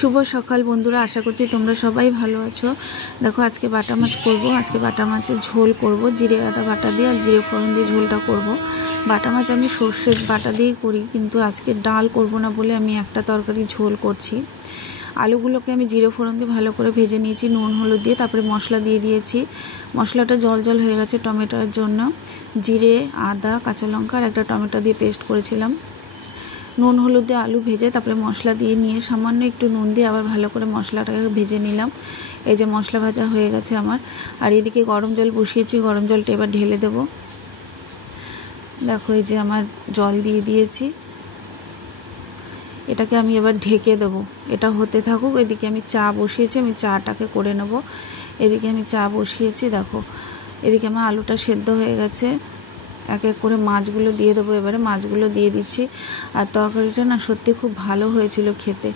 শুভ সকাল বন্ধুরা, আশা করছি তোমরা সবাই ভালো আছো। দেখো আজকে বাটা মাছ করব। আজকে বাটা মাছের ঝোল করব, জিরে আদা বাটা দিয়ে আর জিরে ফোড়ন দিয়ে ঝোলটা করব। বাটা মাছ আমি সর্ষের বাটা দিয়েই করি, কিন্তু আজকে ডাল করব না বলে আমি একটা তরকারি ঝোল করছি। আলুগুলোকে আমি জিরে ফোড়ন দিয়ে ভালো করে ভেজে নিয়েছি নুন হলুদ দিয়ে, তারপরে মশলা দিয়ে দিয়েছি। মশলাটা জল জল হয়ে গেছে টমেটোর জন্য। জিরে আদা কাঁচা লঙ্কা আর একটা টমেটো দিয়ে পেস্ট করেছিলাম। নুন হলুদ দিয়ে আলু ভেজে তারপরে মশলা দিয়ে নিয়ে সামান্য একটু নুন দিয়ে আবার ভালো করে মশলাটাকে ভেজে নিলাম। এই যে মশলা ভাজা হয়ে গেছে আমার। আর এদিকে গরম জল বসিয়েছি, গরম জলটা এবার ঢেলে দেব। দেখো এই যে আমার জল দিয়ে দিয়েছি, এটাকে আমি এবার ঢেকে দেবো। এটা হতে থাকুক। এদিকে আমি চা বসিয়েছি, আমি চাটাকে করে নেব। এদিকে আমি চা বসিয়েছি। দেখো এদিকে আমার আলুটা সেদ্ধ হয়ে গেছে। এক এক করে মাছগুলো দিয়ে দেবো। এবারে মাছগুলো দিয়ে দিচ্ছি। আর তরকারিটা না সত্যি খুব ভালো হয়েছিল খেতে,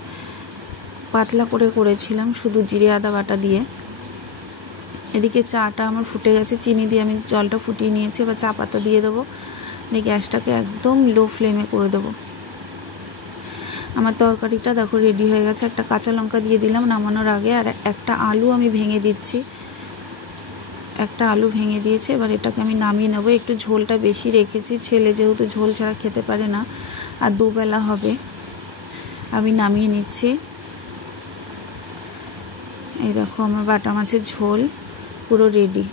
পাতলা করে করেছিলাম শুধু জিরে আদা বাটা দিয়ে। এদিকে চাটা আমার ফুটে গেছে, চিনি দিয়ে আমি জলটা ফুটিয়ে নিয়েছি। এবার চা পাতা দিয়ে দেবো, দিয়ে গ্যাসটাকে একদম লো ফ্লেমে করে দেবো। আমার তরকারিটা দেখো রেডি হয়ে গেছে। একটা কাঁচা লঙ্কা দিয়ে দিলাম নামানোর আগে, আর একটা আলু আমি ভেঙে দিচ্ছি। একটা আলু ভেঙে দিয়েছে। এবার এটাকে আমি নামিয়ে নেবো। একটু ঝোলটা বেশি রেখেছি, ছেলে যেহেতু ঝোল ছাড়া খেতে পারে না, আর দুবেলা হবে। আমি নামিয়ে নিচ্ছি। এই দেখো আমার বাটা মাছের ঝোল পুরো রেডি।